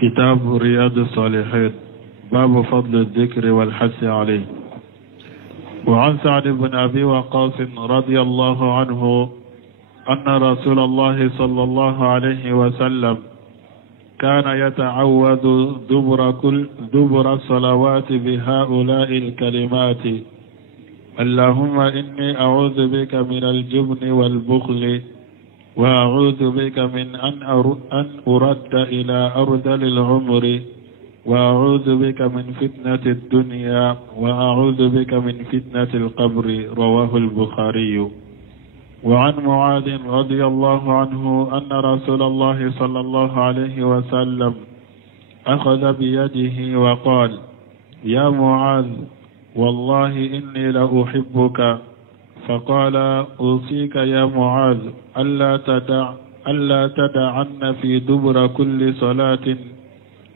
كتاب رياض الصالحين باب فضل الذكر والحث عليه. وعن سعد بن أبي وقاص رضي الله عنه أن رسول الله صلى الله عليه وسلم كان يتعوذ دبر الصلوات بهؤلاء الكلمات: اللهم إني أعوذ بك من الجبن والبخل، وأعوذ بك من أن أرد إلى أرذل العمر، وأعوذ بك من فتنة الدنيا، وأعوذ بك من فتنة القبر. رواه البخاري. وعن معاذ رضي الله عنه أن رسول الله صلى الله عليه وسلم أخذ بيده وقال: يا معاذ، والله إني لأحبك. فقال: أوصيك يا معاذ ألا تدعن في دبر كل صلاة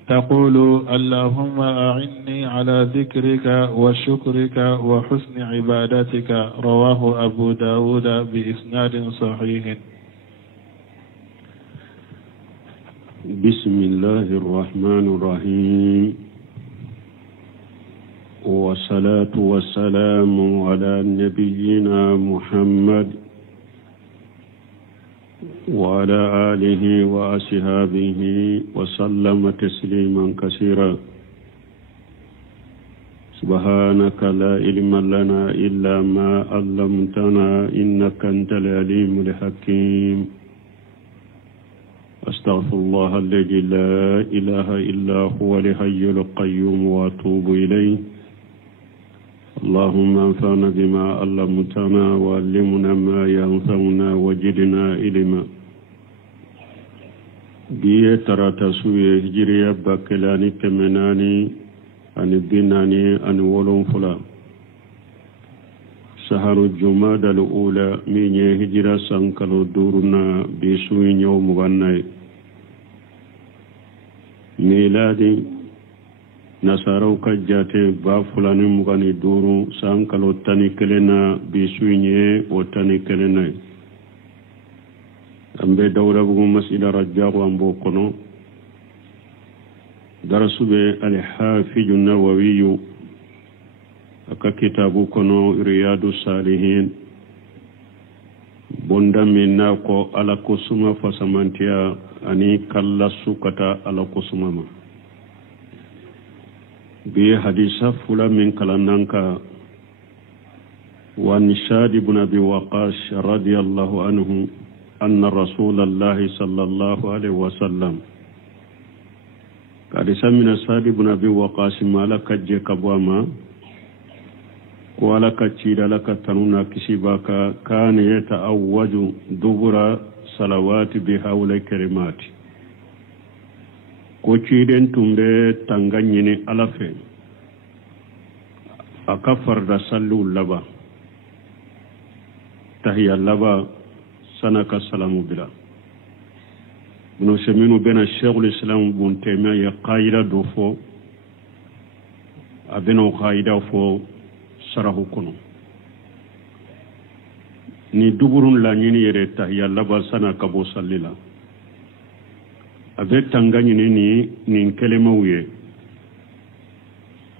تقول: اللهم أعني على ذكرك وشكرك وحسن عبادتك. رواه أبو داود بإسناد صحيح. بسم الله الرحمن الرحيم، والصلاة والسلام على نبينا محمد وعلى آله وأصحابه وسلم تسليما كثيرا. سبحانك لا علم لنا إلا ما علمتنا إنك أنت العليم الحكيم. أستغفر الله الذي لا إله إلا هو الحي القيوم وأتوب إليه. اللهم انفعنا بما علمتنا وعلمنا ما ينفعنا وزدنا علما. بيه تراتسوية هجرية باكلاني كمناني أني بناني أني ولون فلا سهر الجمادى الأولى من هجرة سنكالو دورنا بسوين يوم غنائي ميلادي nasaraw ka jate ba fulani mugani duru sankalo tani kelena bisuinye o tani kelena ambe dawra bugu masila rajjabu ambo kono darasube al-Hafidh an-Nawawi aka kitabu kono Riyadus Salihin bonda minna ko ala kusuma fasamantia ani kallasu kata ala kusuma ma bi hadisa fula min kalananka wa Nishad ibn Abi Waqas radiyallahu anhu anna Rasulullah sallallahu alaihi wasallam kadisa min Nishad ibn Abi Waqas malaka je kabwama ko alaka chida laka tanuna kisibaka kana yata'awwaju dubura salawati bi hawla kalimati ko ciiden tumbe tanganyini alafe akafar da sallu laba tahiyya laba sanaka salamu bila no seminu bena Sheikhul Islam Ibn Taymiyyah ya qaida do fo abeno qaida fo sarahu kono ni duburun la nyini yere tahiyya laba sanaka bo sallila abe tanganyini ni kelemawiye: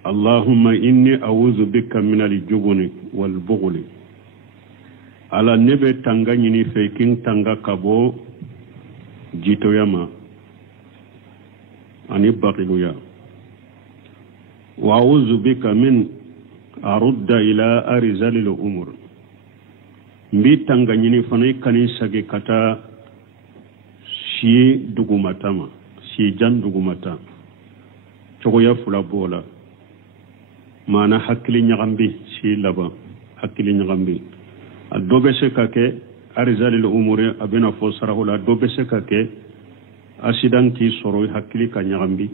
Allahumma inni a'udhu bika min al-jubni wal bughli. Ala nebe tanganyini fekin tanga kabo jitoyama ani baqiluya. Wa a'udhu bika min arudda ila arzalil umur. Mbi tanganyini fanay kani sage kata si dugumatama si jan dugumata chogoya fula bola mana hakili nyagambi si laba hakili nyagambi adobe se kake arizalil umuri abena fo sarahula adobe se kake asidan ki soro hakili ka nyagambi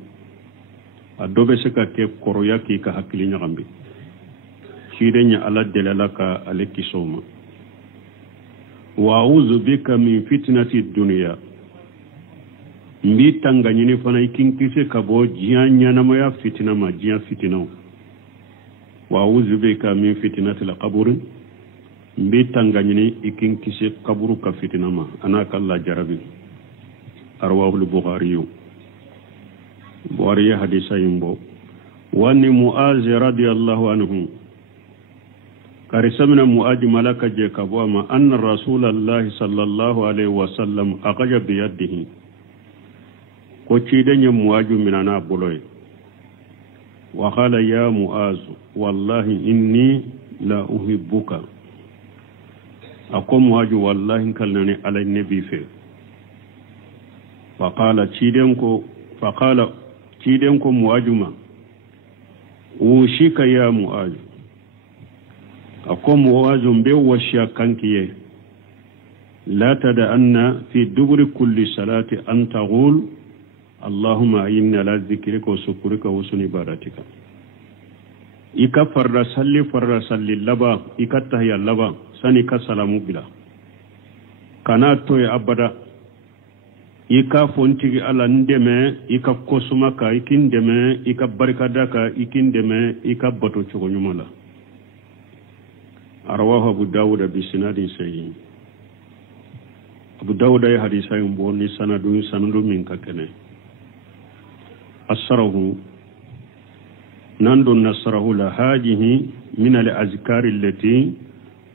adobe se kake koroya ki ka hakili nyagambi shidenya ala delalaka aleki soma. Wa a'udhu bika min fitnati dunya. Mbi tanganyini fana ikinkise kabo jianya na moya fitina ma jian fitina. Wa a'udhu bika min fitnati al-qabr. Mbi tanganyini ikinkise kaburu ka fitina ma anaka Allah jarabi. أرواه البخاري بواري حديث يمبو وأن معاذ رضي الله عنه كارسمنا معاذ ملك جيكابوما أن رسول الله صلى الله عليه وسلم أخذ بيده وشيدن معاذ من أنا بلوي وقال يا معاذ والله إني لا أحبك أقوم معاذ والله كلني على النبي فيه فقال تشيدنكو معاذ وشيك يا معاذ أقوم معاذ بوشيا كنكيه لا تدعن في دبر كل صلاة أن تقول اللهم إنا على ذكرك وشكرك وحسن عبادتك إيكا فرسل لبا إيكا تهيا لبا سانيكا سلام بلا كانت توي أبدا إيكا فونتي على ندمه إيكا كوسماكا إيكين دمه إيكا بركاداكا إيكين دمه إيكا بطو تشغنيمالا أرواه أبو داود بسناد سيئين أبو داود حديثا ينبوني سندو منك كنه أسره نندو نصره لهاجه من الأذكار التي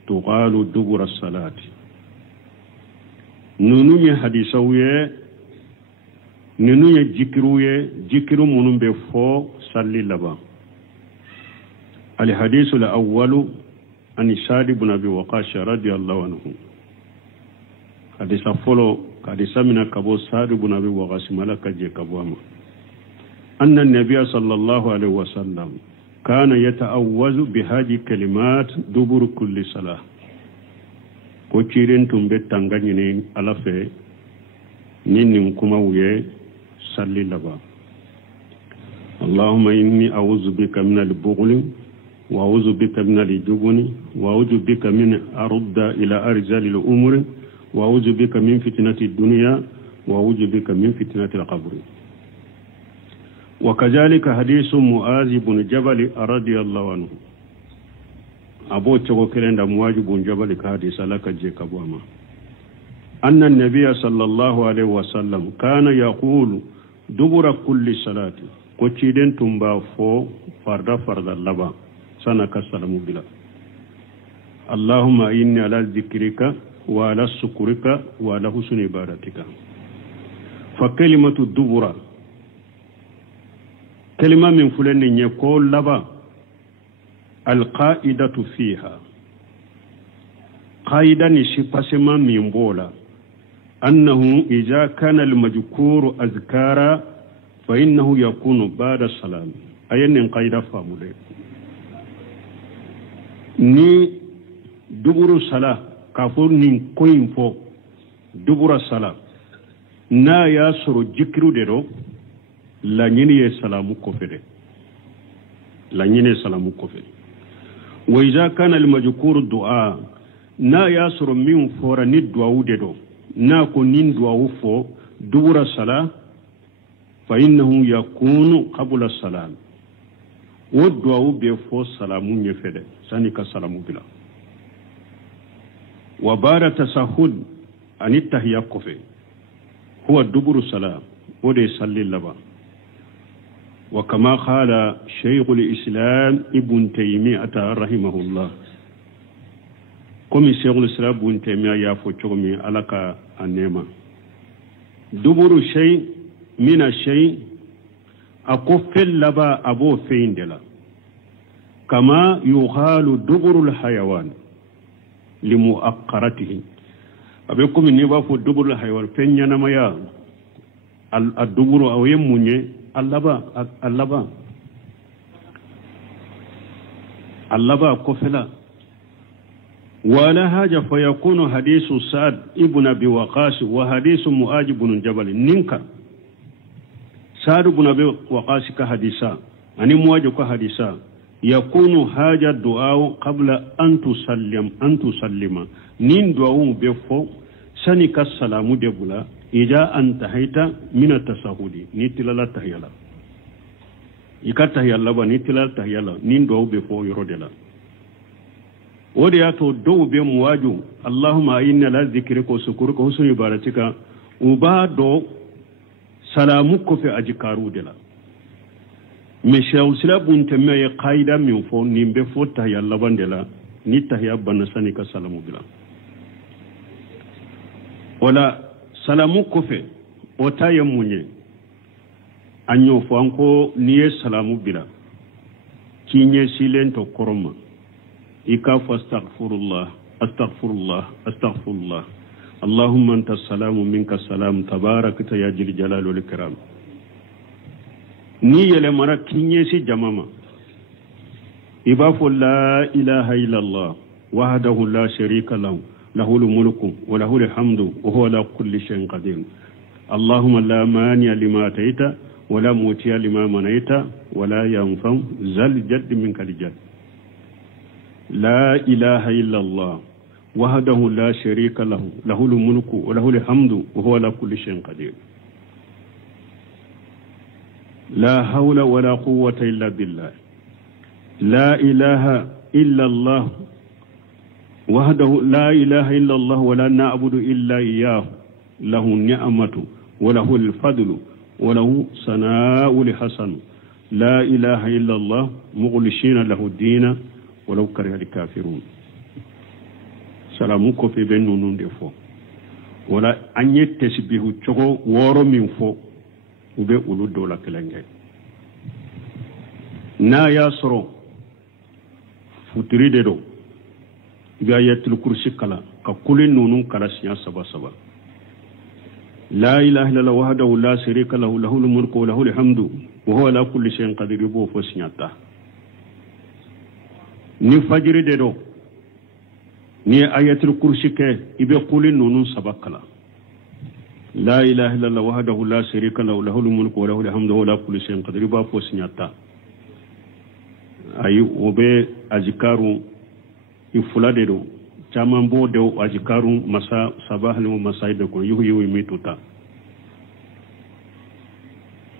تقال دبر الصلاة نوني حديثوية نوني جكرو منون بفو صلي لبا الحديث الأول عن سعد بن أبي وقاص رضي الله عنه حديث فولو حديث من كبو سعد بن أبي وقاص ملك جيكابواما أن النبي صلى الله عليه وسلم كان يتأوذ بهذه كلمات دبر كل صلاة وكيرين تنبت تنغنين على في نين كماوية صلي لبا اللهم إني أعوذ بك من البغل وأعوذ بك من الجبن وأعوذ بك من أرد إلى أرذل الأمور وأعوذ بك من فتنة الدنيا وأعوذ بك من فتنة القبر وكذلك حديث معاذ بن جبل رضي الله عنه أبو تشوكلين معاذ بن جبل كحديث لك جيكابواما أن النبي صلى الله عليه وسلم كان يقول دبر كل صلاة كوتشيدين تنبا فو فرد اللبا سنك السلام بلا اللهم إني على ذكرك وعلى شكرك وعلى حسن عبادتك فكلمة الدبر كلمة من فلان يقول لبا القائدة فيها قائدة نشيباسما من بولا أنه إذا كان المذكور أذكارا فإنه يكون بعد السلام أين قائدة فامولي ni duburu sala kafur ni koyin fo dubura sala na ya soro jikiru de do la nyini ye salamu kofede la nyini salamu kofede wa iza kana al majkur du'a na ya soro min fora ni du'a de do na ko nin du'a fo dubura sala fa innahu yakunu qabla salam wo du'a be fo salamu nyefede sani ka salamu bila wa bara tasahud ani tahiyya kofe huwa duburu salam ode salli laba wa kama qala shaykh al-islam ibn taymiyyah rahimahullah komi shaykh al-islam ibn taymiyyah ya fo chomi alaka anema duburu shay mina shay akofel laba abo feindela كما يقال دبر الحيوان لمؤقرته أبيكم إني بافو دبر الحيوان فين ينميا الدبر أو يموني اللبا كفلا ولا حاجة فيكون حديث سعد ابن أبي وقاص وحديث معاذ بن جبل ننكر سعد بن أبي وقاص كحديثا أني معاذ كحديثا يكون حاجة دعاء قبل أن تسلم نين دعاء بفو سنك السلام دبلا إذا انتهيت من التسهد نتلا تهيلا إكا تهيلا ونتلا تهيلا نين دعاء بفو يردلا ودياتو دو بمواجو اللهم إنا لا ذكرك وسكرك وسن عبادتك وبعدو salamu ko fe ajikaru de la me shaul sila bunte me ya qaida min fo nimbe fo tahya labande la ni tahya banna sani ka salamu bila wala salamu ko fe o taye munye anyo fo anko niye salamu bila kinye silento koroma ika fa astaghfirullah اللهم أنت السلام منك السلام تبارك يا جل جلال والإكرام نية لمرا كينيسي جماما إباف لا إله إلا الله وحده لا شريك له له الملك وله الحمد وهو على كل شيء قدير اللهم لا مانع لما أتيت ولا موتي لما منيت ولا ينفع ذا الجد منك الجد لا إله إلا الله وحده لا شريك له له الملك وله الحمد وهو على كل شيء قدير لا حول ولا قوة إلا بالله لا إله إلا الله وحده لا إله إلا الله ولا نعبد إلا إياه له النعمة وله الفضل وله ثناء الحسن لا إله إلا الله مخلصين له الدين ولو كره الكافرون salamu ko fe ben nunun de fo wala anye tesbihu chogo woro min fo ube ulu dola kelenge na ya soro futiri de do ga yatul kursi kala ka kulin nunun kala siya saba saba la ilaha illallah wahdahu la sharika lahu lahul mulku wa lahul hamdu wa huwa ala kulli shay'in qadir bo fo sinyata ni fajiri de do ni ayatul kursi ke ibe qulin nunun sabakala la ilaha illallah wahdahu la sharika lahu lahul mulku wa lahul hamdu wa ala kulli shay'in qadir ba fo sinyata ayi obe azikaru ifulade do chaman bo de azikaru masa sabah al masaid ko yuhu mituta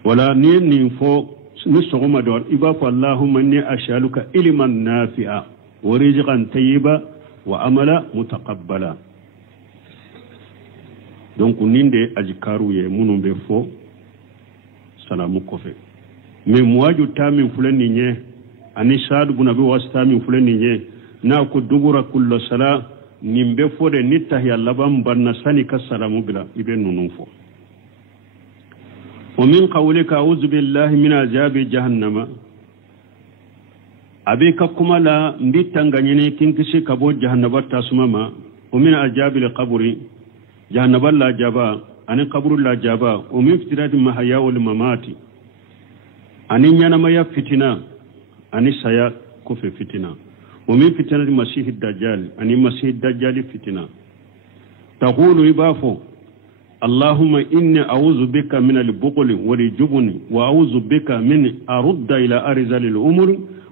wala ni fo ni sogoma do iba fa allahumma inni as'aluka ilman nafi'a wa rizqan tayyiba wa amala mutaqabbala donc ninde ajikaru ye munum be fo salamu kofe me muwaju tamin fulani nye ani shadu bunabi wastamin fulani nye na ko dubura kullu sala nimbe fo de nitahya labam banna sani ka salamu bila ibe nunun fo wa min qawlika a'udhu billahi min azabi jahannama abika kuma la mbitanganyene kinkisi kabo jahannaba tasumama ومن أجاب القبر جهنم لا جابا أن قبر لا جابا ومن فتنة المحيا والممات أن ينما يفتنا أن سيا كف فتنة ومن فتنة المسيح الدجال أن المسيح الدجال فتنة تقول إبافو اللهم إني أعوذ بك من البخل والجبن وأعوذ بك من أرد إلى أرذل الأمور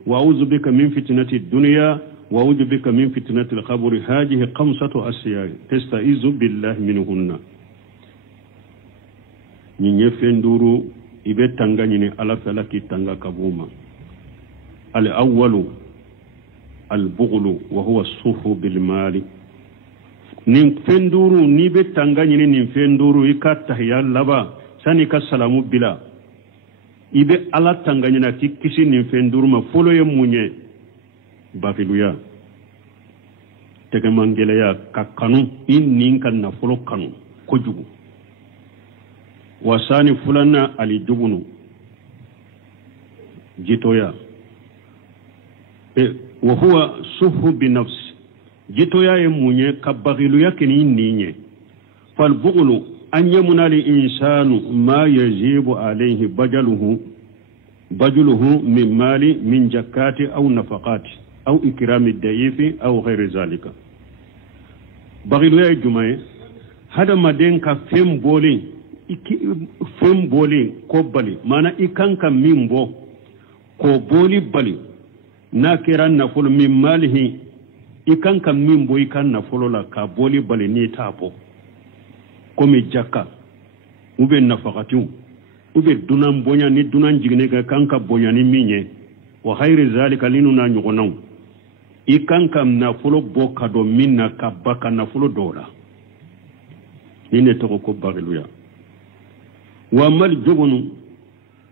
وأعوذ بك من فتنة الدنيا وأعوذ بك من فتنة القبر هذه 5 أشياء تستعيذ بالله منهن نيفندورو إبتانغا ني على فلكي تانغا كبوما الأول البغل وهو الصف بالمال نيفندورو نيبتانغا ني نيفندورو يكاتهيا لبا ساني كسلامو بلا ibe ala tanganyina kisi nifenduru ma folo ye munye bafiluya tege mangele ya kakanu in kan na folo kanu kojugu wasani fulana ali jubunu jitoya wa huwa suhu bi nafsi jitoya ye munye kabagiluya kini ninye fal bughlu أن يمن الإنسان ما يجب عليه بجله من مال من زكاة أو نفقات أو إكرام الضعيف أو غير ذلك بغير يا جماعة هذا ما دينك فيم بولي كوبالي مانا إكان كمين بو كوبولي بالي ناكران نفول من ماله إكان كمين بو إكان نفول لا كابولي بالي نيتابو komi jaka ube nafaqatu ube dunan bonya ni dunan jigne ka kanka bonya ni minye wa khairi zalika linuna nyugonaw ikanka na fulo boka do minna ka baka na fulo dola ine to ko bagiluya wa mal jugunu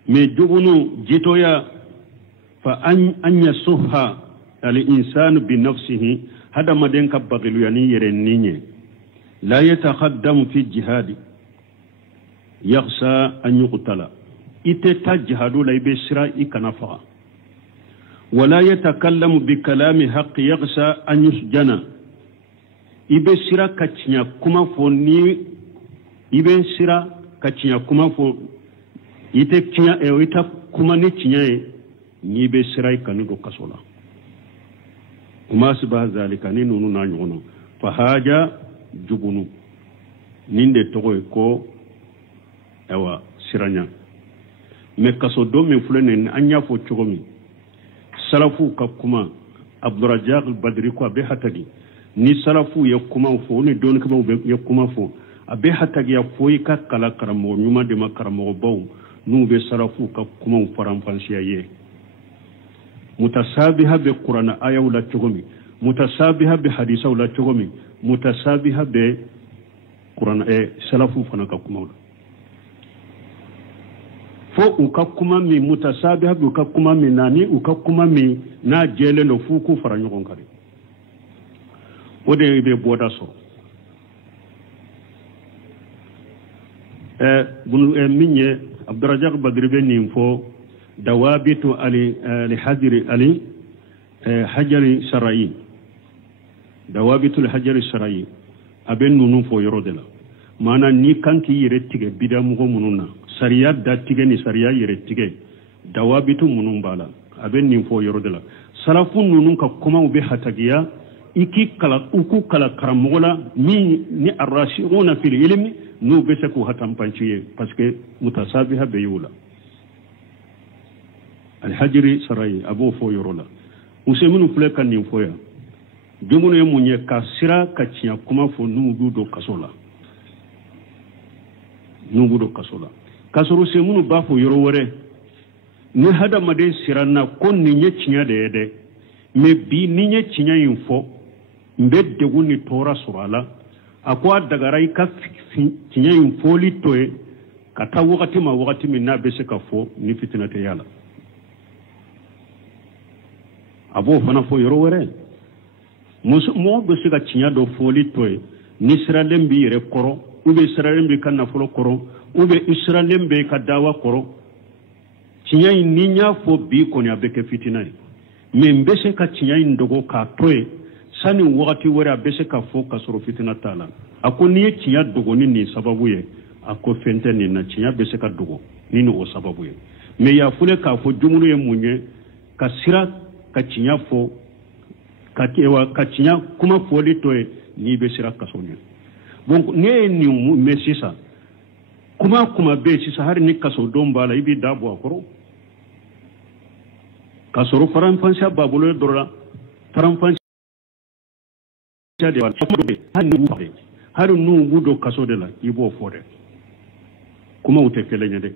me jugunu jitoya fa an yasuha al insanu bi nafsihi hada maden ka bagilu yani yere ninye la yatakhaddamu fi jihadi yakhsha an yuqtala ite ta jihadu la ibe sira ikanafa wala yatakallamu bi kalami haqq yakhsha an yusjana ibe sira kacinya kuma fo ni ibe sira kacinya kuma fo ite kinya ita kuma ni cinya ni be sira ikanu do kasola kuma siba zalika ni nunu na nyono fa haja jugunu ninde togo ko ewa siranya me kaso do me fulene anya fo chogomi salafu ka kuma abdurrazzaq al-badri ko be hatagi ni salafu ya kuma fo ni don ka ya kuma fo abe hatagi ya fo ka kala karamo nyuma de makaramo baw nu be salafu ka kuma faram fansiya ye mutasabiha be qur'ana ayaw la chogomi mutasabiha be hadisa la chogomi mutasabiha be qur'ana salafu fana ka kuma fo uka kuma mi mutasabiha be uka kuma mi nani uka kuma mi na jele no fuku fara nyogon kare ode be boda so minye abdurrazzaq badri be nimfo dawabitu ali hajri ali hajri sarai dawabitu hajri sarai aben nunu fo yorodela mana ni kanki yere tige bidamu go mununa sariya da tige ni sariya yere tige dawabitu munun bala aben ni fo yorodela salafun nunun ka kuma ube hatagiya iki kala uku kala karamola ni arrashiduna fil ilmi nu bese ko hatam panchiye parce que mutasabiha beyula al hajri sarai abo fo yorola useminu fleka ni foya jumuno ye munye ka sira ka ciya kuma fo nugu do kasola kasoro semunu ba fo yoro wore ni hada made sirana kon ni nye ciya de yede me bi ni nye ciya info mbedde woni tora surala akwa daga rai ka ciya info litoe kata wakati min na bese ka fo ni fitina te yala abo fana fo yoro wore mo be siga cinya do foli toy ni israelem bi yere koro ube israelem bi kan na folo koro ube israelem be ka dawa koro cinya ni nya fo bi ko ni abeke fitina me mbese ka cinya ndogo ka toy sani wakati wore abese ka fo ka soro fitina tala ako ni cinya dogo ni sababu ye ako fente ni na cinya bese ka dogo ni no sababu ye me ya fule ka fo jumuru ye munye ka sira ka cinya fo ka cinya kuma foli toye ni be sira kasonya donc ne ni mesisa kuma be sisa har ni kaso don bala ibi dabo akoro kasoro faran fansa babulo dora faran fansa de har nu gudo kaso de la ibo fode kuma utekele nyade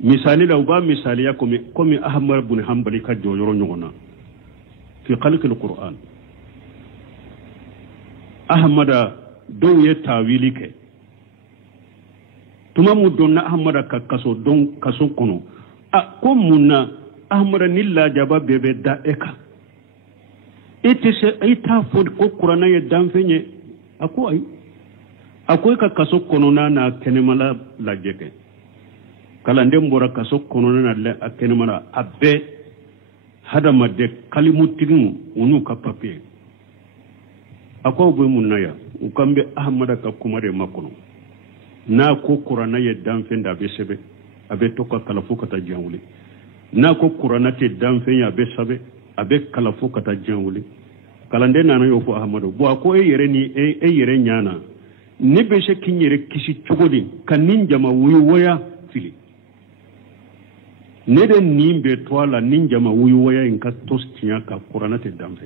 misali la uba misali ya komi ahmad ibn hanbali ka joyoro nyona في خلق القرآن أحمد دو يتاويلك تمام دون أحمد كاسو دون كاسو كنو أقوم منا أحمد نلا جابا بيبي دا إكا إتا فود كو قرآن يدام فيني أكو كاسو كنو نانا كنمالا لاجيك kala ndem bora kaso kono na le akene mara abbe hada madde kalimu tigin unu ka papier akwa be munaya ukambe ahmada ka kumare makono na ko qur'ana ye danfen da be sebe abe toka kala fukata janwule na ko qur'ana te danfen ya be sabe abe kala fukata janwule kala nde na yo fo ahmado bo ko e yere ni e yere nyana ne be se kinyere kisi chogodi kanin jama wuyu waya fili nede nimbe toala ninja ma wuyu waya in ka tostinya ka qur'ana te damfe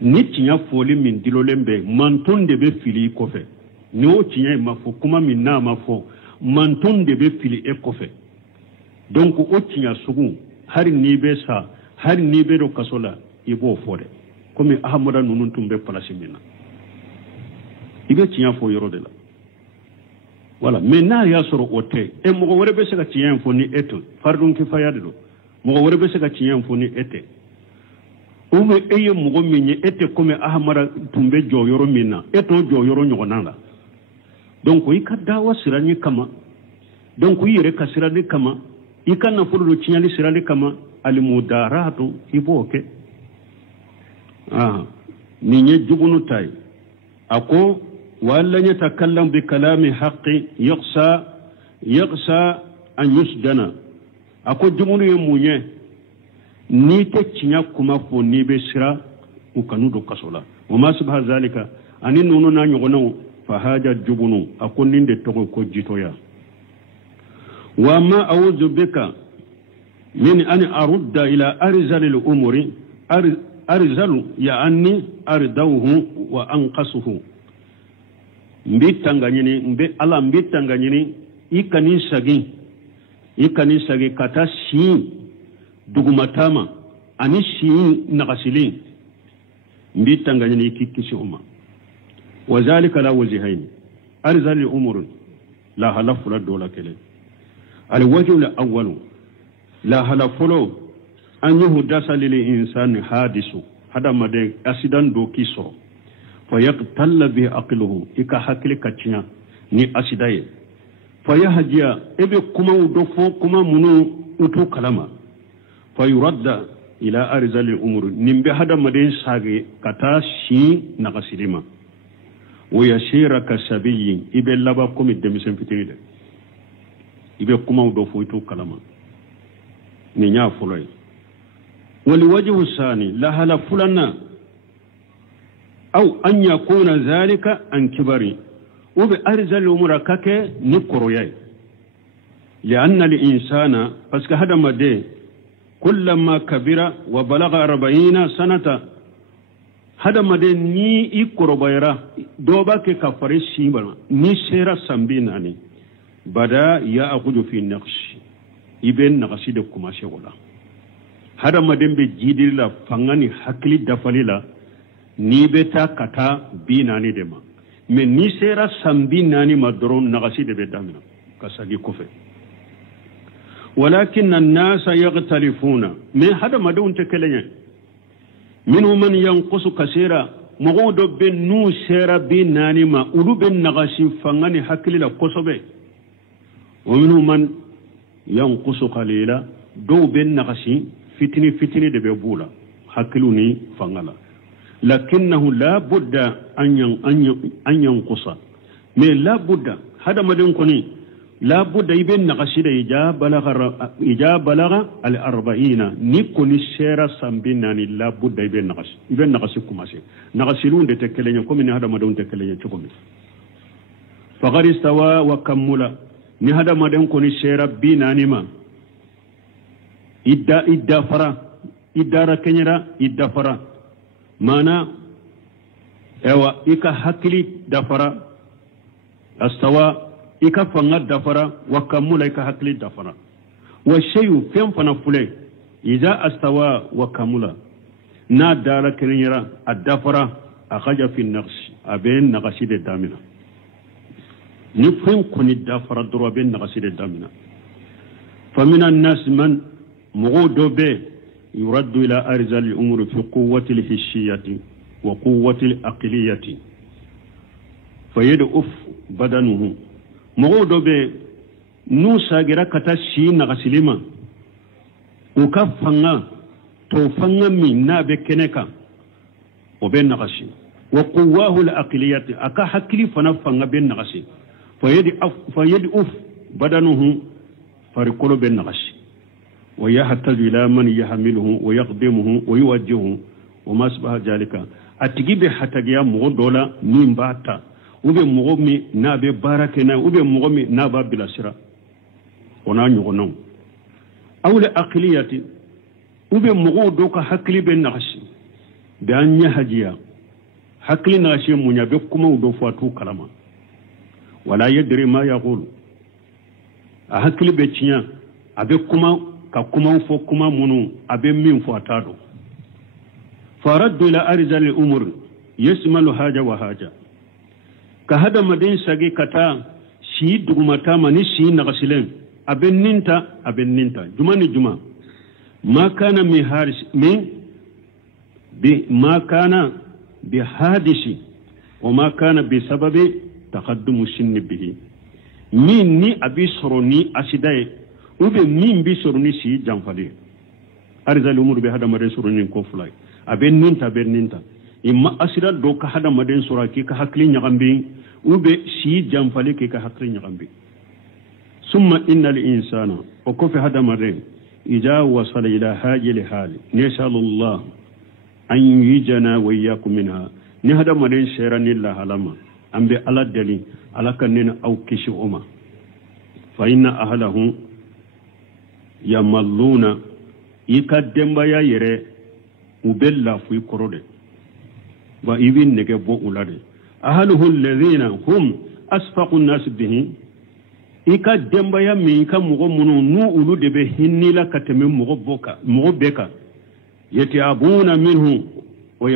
ni tinya foli min dilolembe manton de be fili kofe ni o tinya ma fo kuma min na ma fo manton de be fili e kofe donc o tinya sugu hari ni be sa hari ni be do kasola ibo fode comme ahmada nunun tumbe place mina ibe tinya fo yoro de la voilà mais na ya soro ote e mo wore be se ka tiyen foni eto fardun kifaya do mo wore be se ka tiyen foni ete ume eye mo minye ete comme ahmara tumbe joyoro minna eto joyoro nyogonanga donc yi ka dawa sirani kama donc yi yere ka sirani kama yi ka na furu tinyali sirani kama al mudaratu iboke ninye jugunu tay ako wala yatakallam bi kalami haqqi yaqsa an yusjana ako jugunu ye munye ni te cinya kuma fo ni be sira ukanu do kasola wama subha zalika ani nunu na nyogono fa haja jugunu ako ninde togo ko jitoya wama a'udhu bika min an arudda ila arzali al-umuri arzalu ya anni ardawhu wa anqasuhu mbitanganyini mbe ala mbitanganyini ikani sagi kata shi dugumatama ani shi nagasili mbitanganyini ikikisi umma wazalika la wajihaini arzali umurun la halafu la dola kele alwajhu al-awwalu la halafulu an yuhdasa lil insani hadisu hada made accident do kiso fa yaqtalla bi aqluhu ika hakli katinya ni asidaye fa yahjiya ebe kuma do fo kuma munu utu kalama fa yuradda ila arzali umur nimbe hada made sage kata shi nagasilima wa yashira kasabiyin ibe laba komi demisen fitide ibe kuma do fo utu kalama ni nya fuloy ولوجه الثاني لها فلنا أو أن يكون ذلك عن كبري وبأرزل الأمور كك نكروياي لأن الإنسان فسك هذا مدى كلما كبر وبلغ 40 سنة هذا مدى ني إكروبيرا دوبك كفري سيبنا ني سيرا سنبيناني بدا يأخذ في النقش يبين نقصي دكما شغلا hada madembe jidila fangani hakili dafalila ni beta kata binani dema me ni sera sambi nani madron nagasi de bedamina kasagi kofe walakin an-nas yaghtalifuna me hada madun tekelenya minhum man yanqusu kaseera mogodo ben nu sera binani ma ulu ben nagasi fangani hakili la kosobe wa minhum man yanqusu qalila do ben nagasi fitini de be bula hakiluni fangala lakinnahu la budda an yanqusa me la budda hada madin koni la budda iben naqashida ija balagha al 40 ni koni shera sambinani la budda iben naqashi kumase naqashilun de tekelenya ko min hada madon tekelenya chukomi faqad istawa wa kamula ni hada madin koni shera binani ma idda fara idara kenyera idda fara mana ewa ika hakili dafara astawa ika fanga dafara wa kamula ika hakili dafara wa shayu fem fana fule idza astawa wa kamula na dara kenyera adafara akhaja fi naqsh aben naqshi de damina ni fem koni dafara dro ben naqshi de damina famina an-nas man مغودوبه يرد إلى أرزل الأمور في قوة الحسية وقوة الأقلية فيدأف بدنه مغودوبه نوسا غير كتاشي نغسلما وكفنا توفنا من نابه كنكا وبين نغسي وقواه الأقلية أكا حكلي فنفنا بين نغسي فيدأف بدنه فرقلو بين نغسي ويحتاج إلى من يحمله ويقدمه ويوجهه وما أشبه ذلك أتجيب حتى جاء مغدولا من باتا وبي مغمي نابي باركنا وبي مغمي نابا بلا سرا ونانيغنون أو لأقلية وبي مغودوكا حكلي بين نغشي بأن يهجيا حكلي نغشي من يبكما ودوفاتو كلام ولا يدري ما يقول أحكلي بيتيا أبكما كما فوكما منو أبي من فواتادو فرد إلى أرزل الأمور يسمل حاجة وحاجة كهذا مدين ساقي كتا si dugumata mani si nagasilen abenninta juma ni juma ma kana min haris min bi ma kana bi hadisi wa ma kana bi sababi taqaddum sinni bihi min ni abi soroni asidaye ube min bi soroni si janfade arzal umur bi hada mare soroni ko fulay abenninta imma asira do ka hada maden sura ki ka hakli nyagambi ube si janfale ki ka hakli nyagambi summa innal insana wa kufi hada maden ija wasala ila hajil hali nasallallahu an yujana wa iyyakum minha ni hada maden sherani la halama ambe ala dali ala kanina au kishi uma fa inna ahlahu yamalluna ikademba ya yere ubella fu korode wa ibin nege bo ulade ahluhu alladhina hum asfaqu an-nas bihi ika demba ya min ka mugo munu nu ulu de be hinnila kateme mugo beka yati abuna minhu wa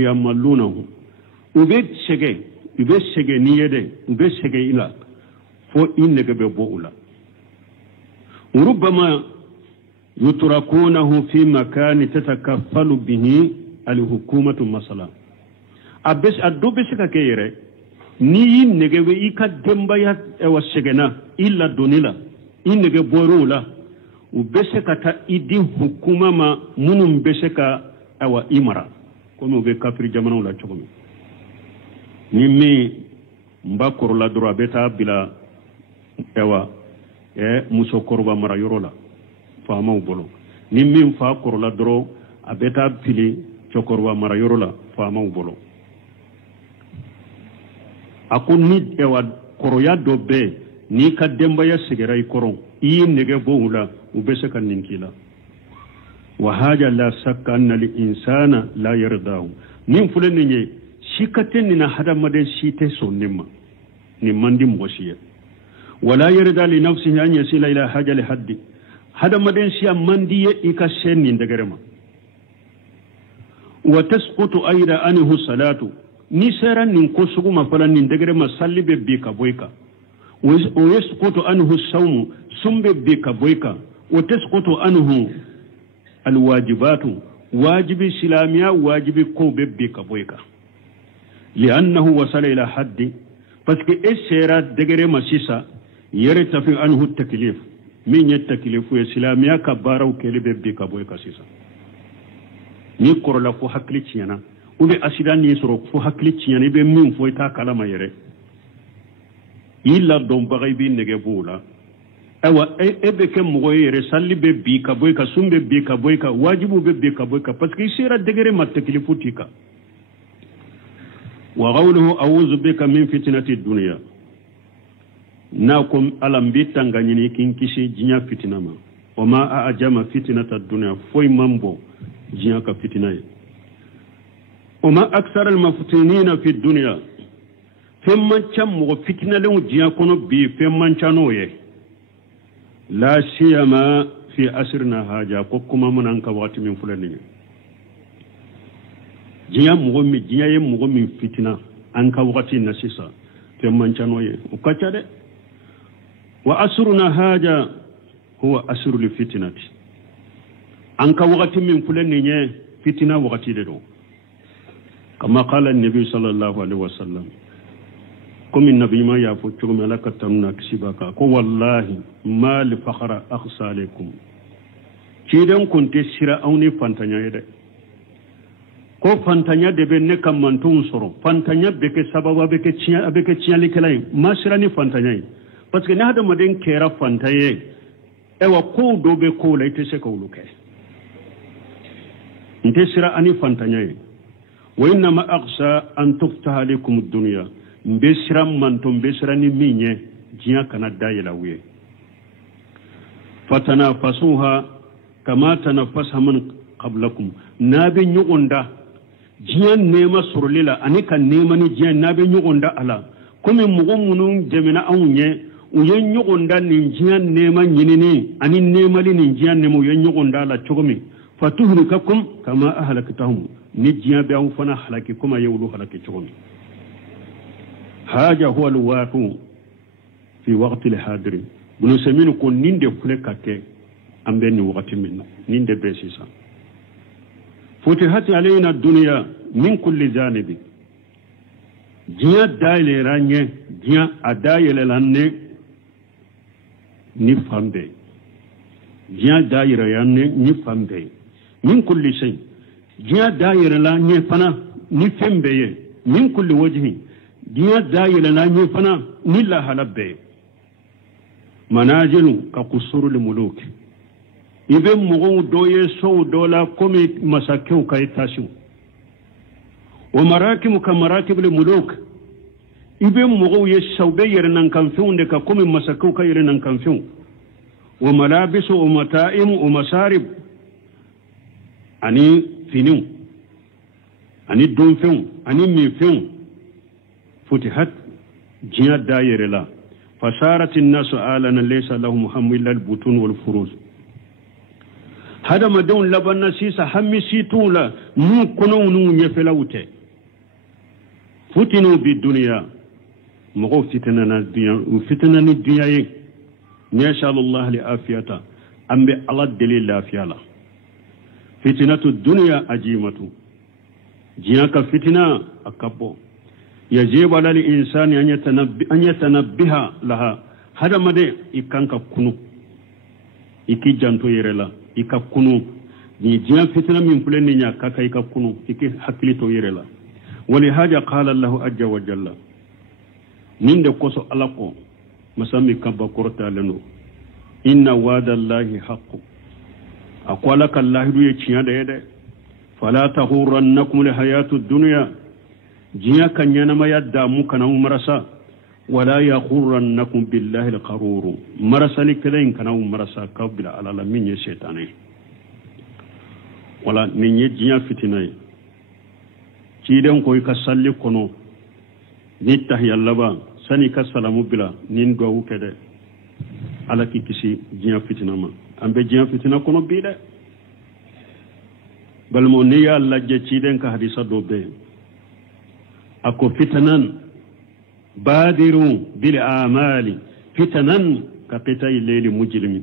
yamallunahu ube shege ni yede ube shege ila fo in nege be bo ula ربما يتركونه في مكان تتكفل به الحكومة مثلا أبس أدوبس كيره ني نجوا إيكا دمبايا وسجنا إلا دونيلا إنجوا بورولا وبسكتا إدي حكومة ما منهم بسكا أو إمارة كم بكافر جمانا ولا تقوم نمي مبكر لا درا بيتا بلا أو muso korba mara yorola faamaw bolo ni min fa korola doro abeta pili chokorwa mara yorola faamaw bolo akon ni ewa koroya do be ni ka demba ya sigera ikoron yi nege boula ubese kan ninkila wa haja la sakka anna li insana la yardahu nin fulen ni shikaten ni na hada made shite sonnima ni mandi mwashiya ولا يرد لنفسه أن يصل إلى حاجة لحد هذا مدين شيء مندي إكاشين ندعرما وتسقط أيضا عنه الصلاة نسرا ننقصه ما فلا ندعرما صلي ببيكا بويكا ويسقط عنه الصوم صم ببيكا بويكا وتسقط عنه الواجبات واجب سلاميا واجب كو ببيكا بويكا لأنه وصل إلى حد فسك إسيرا دعرما سيسا يرتفع عنه التكليف من التكليف الإسلامية كبارة وكلبة بكبوي كاسيسا نيكور لا فو حكلي تيانا وبي أسيدان نيسرو فو حكلي تيانا بي من فويتا كلام يري إلا دون بغي بي نجبولا أوا إبك مغير سالي بي كبوي كسوم بي كبوي كا واجبو بي كبوي كا بس كيسيرا دغري ما التكليف تيكا وقوله أعوذ بك من فتنة الدنيا ناكم ألم بيتان غنيني كنكشي جنيا فتنما وما أعجم فتنة الدنيا فوي مامبو جنيا كفتنة وما أكثر المفتنين في الدنيا فمن شمو فتنة لهم جنيا كونو بي فمن شانوه لا سيما في أسرنا هاجا كوكما من أنك وقت من فلانين جنيا مغمي جنيا مغمي فتنة أنك وقت نسيسا فمن شانوه وكذا وأسرنا هذا هو أسر الفتنة أنك وقت من فلانين فتنة وقت لدو كما قال النبي صلى الله عليه وسلم كم النبي ما يفوتكم على كتمنا كسبك والله ما لفخر أخصى لكم كيدن كنت سيرا أوني فانتانيا يدي ko fantanya de be ne kam mantun soro fantanya beke sababa beke tiya likelay masirani fantanya parce que ne hada maden kera fantaye ewa ko do be ko lay te se ko luke nte sira ani fantanya wa inna ma aghsa an tuftaha lakum ad-dunya mbesira mantum besira ni minye jiya kana dayela wiye fatanafasuha kama tanafasa man qablakum nabe nyugonda jiyan nema surlila ani kan nema ni jiyan nabe nyugonda ala kome mugo munun demena awnye uyen nyugonda ni jiyan nema nyinini ani nema li ni jiyan nema uyen nyugonda ala chogomi fatuhrikakum kama ahlakatahum ni jiyan be aw fana halaki kuma yewlu halaki chogomi haja huwa alwaqu في وقت الحاضر بنو سمين كون نيند فلكك أم بين وقت منا نيند بيسيسا فتحت علينا الدنيا من كل جانب جيا دايل رانيه جيا أدايل لانه نفهم بي جيا دايل رانيه نفهم بي من كل شيء جيا دايل لانيه فنا نفهم بي من كل وجه جيا دايل لانيه فنا نلا حلب بي مناجل كقصور الملوك ibe mogo doye so dola komi masakeu kay tashu wa marakimu ka marakibul muluk ibe mogo ye shawbe yernan kan fiunde ka komi masakeu kay yernan kan fiun wa malabisu wa mata'im wa masarib ani finu ani don fiun ani mi fiun futihat jiya daire la fasarat an-nasu alana laysa lahum hammu illa al-butun wal furuz hada madon labanna sisa hammi situla nu kono nu nyefelaute futinu bi dunya mo fitana na dunya fitana ni dunya ye masha Allah li afiyata ambe ala dalil afiyala fitnatu dunya ajimatu jinaka fitna akabo yajibu ala al-insani an yatanabbiha laha hada made ikanka kunu iki janto yerela ika kunu ni jiya fitna min fulani nya kaka ika kunu iki hakili to yerela wali haja qala Allah azza wa jalla ninde koso alako masami kaba korta leno inna wa'da Allahi haqqu aqwala kallahu du yechiya da yede fala tahurannakum li hayatu dunya jiya kanyana ma yadda mu kana umarasa ولا يغرنكم بالله القرور مرسل كلين كانوا مرسا قبل على من الشيطان ولا من يجيا فتنه كيدن كوي كسالي كونو نيته يلبا سني كسلامو بلا نين دو كده على كيكسي جيا فتنه ما امبي جيا فتنه كونو بيده بل مو نيا الله جيدن كحديث دوبه اكو فتنان بادروا بالآمال فتنا كقطع الليل مجرم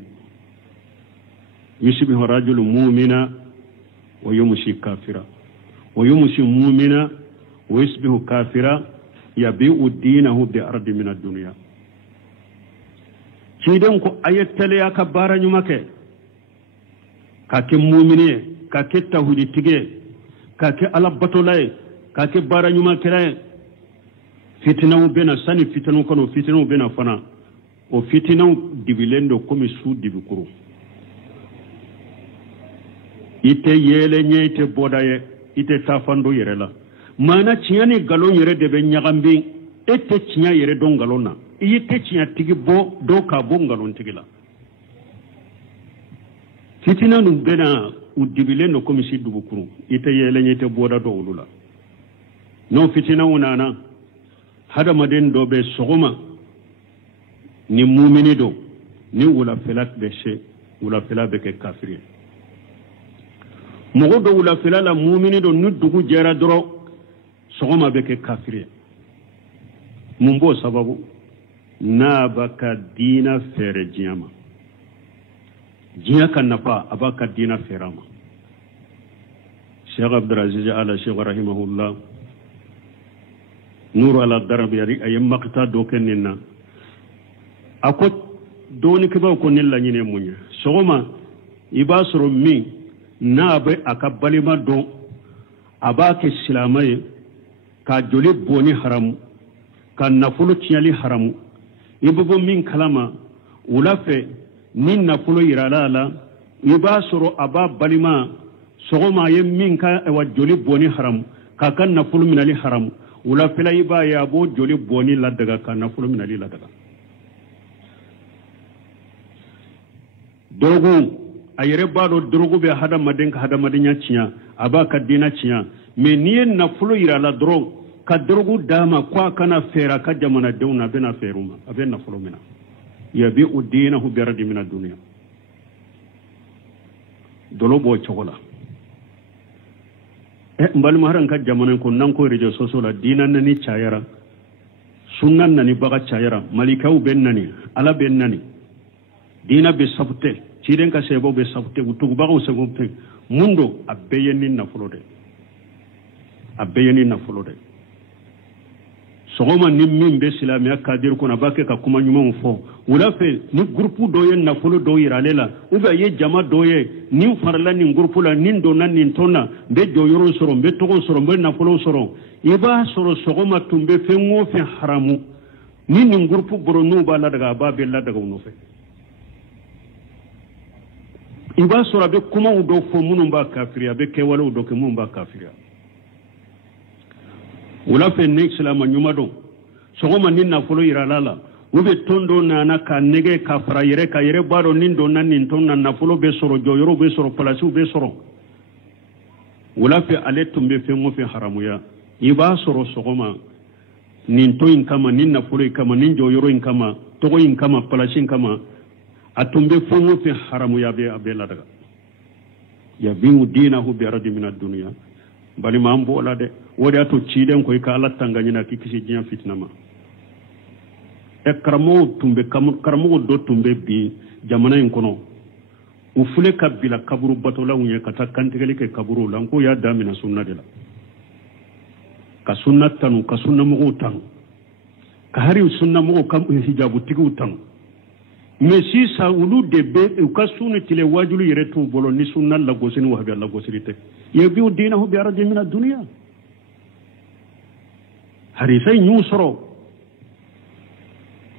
يشبه رجل مؤمنا ويمشي كافرا ويمشي مؤمنا ويشبه كافرا يبيع دينه بأرض من الدنيا كيدن كو ايتل يا كبارا نيماكه كاكي مؤمني كاكي توحيد تيغي كاكي الله بتولاي كاكي بارا نيماكه fitinaw bena sani fitinaw kono fitinaw bena fana o fitinaw dibilendo komi su dibikuru ite yele nyete bodaye ite tafando yerela mana ciani galon yere de be nyagambi ete cinya yere don galona ite cinya tigi bo do ka bo galon tigila fitina nu bena u dibilendo komi si dibikuru ite yele nyete boda do ulula no fitina unana hada maden do be sogoma ni mu'mini do ni wala felat be she wala felat be ke kafiri mogo do wala felala mu'mini do nuddugu jera doro sogoma be ke kafiri mumbo sababu na baka dina fere jiyama jiya kan nafa abaka dina ferama Sheikh Abdulaziz ala Sheikh rahimahullah نور على الضرب يري اي مقتا دوكننا اكو دوني كبا كو نيلا ني مونيا سوما يباسرو مي نابي اكبالي ما دو اباك السلامي كا جولي بوني حرام كان نفلو تيالي حرام يبو مين كلاما ولافه نين نفلو يرالا يباسرو ابا بالما سوما يمين كا وجولي بوني حرام كان نفلو منالي حرام wula fila iba ya bo joli boni la daga kana fulu minali la daga drogu ayere bado drogu be hada maden ka hada madenya cinya aba ka dina cinya me niyen na fulu ira la drogu ka drogu dama kwa kana fera ka jamana deuna bena feruma abe na fulu mina ya bi udinahu bi radi min ad-dunya dolo bo chogola mbal maharan ka jamanan ko nan ko rejo soso la dinan ni chayara sunnan nani baga chayara malikaw ben nani ala ben nani dina be sabte ciden ka sebo be sabte utugu baga usegumte mundo abeyeni na fulode sogoma ni min be silamiya kadir kuna bake ka kuma nyuma fo wala fe ni groupe doye na fulo do iralela uba ye jama doye ni farla ni groupe la nin do nan nin tona be joyoro soro be togo soro be na fulo soro iba soro sogoma tumbe fe ngo fe haramu ni groupe boronu ba la daga ba be la daga no fe iba soro be kuma udo fo munum ba kafiriya be ke wala udo ke mun ba kafiriya wala fe ne islama nyuma do sogoma nin na fulo iralala ube tondo nana ka nege ka fara yere ka yere baro nin do nan nin ton na fulo be soro joyoro be soro place be soro wala fe ale tumbe fe mo fe haramuya iba soro sogoma nin to in kama nin na fulo kama nin joyoro in kama to in kama place in kama atumbe fe mo fe haramuya be abela daga ya bimu dinahu bi ardi min ad-dunya bali mambo la de wodi ato ciden ko ka Allah tanganyina kikisi jinya fitnama e karamo tumbe karamo do tumbe bi jamana en kono u fule kabila kaburu batola unye kata kantigeli ke kaburu lanko ya damina sunna de la ka sunna tanu ka sunna mo tanu ka hari sunna mo kam hijabu tigu tanu mais si sa ulu de be ka sunna tile wajulu yere tu bolo ni sunna la gosini wa bi Allah gosirite yebi dinahu bi ardi min ad-dunya hari sai nyusoro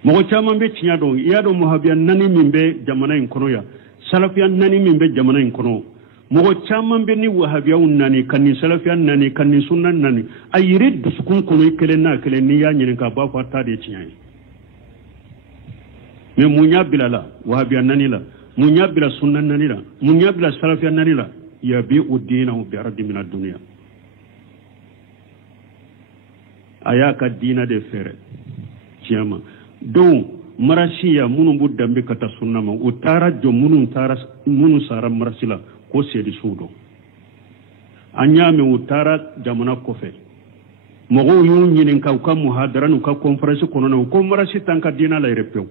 mo chama be tinya do ya do muhabiyan nani mimbe jamana en kono ya salafiyan nani mimbe jamana en kono mo chama be ni wahabiyan nani kan ni salafiyan nani kan ni sunnan nani ayire dusukun kono ikele na kele ni ya nyirin ka ba fata de tinya me munya bilala wahabiyan nani la munya bila sunnan nani la munya bila salafiyan nani la ya bi udinahu bi ardi min ad-dunya ayaka dina de fere ciyama don marasiya munun bu dambe kata sunnama utara jo munun sara marasila ko sedi sudo anyame utara jamana kofe mogo yu nyinin ka muhadaran ka conference kono na ko marasi tanka dina la repew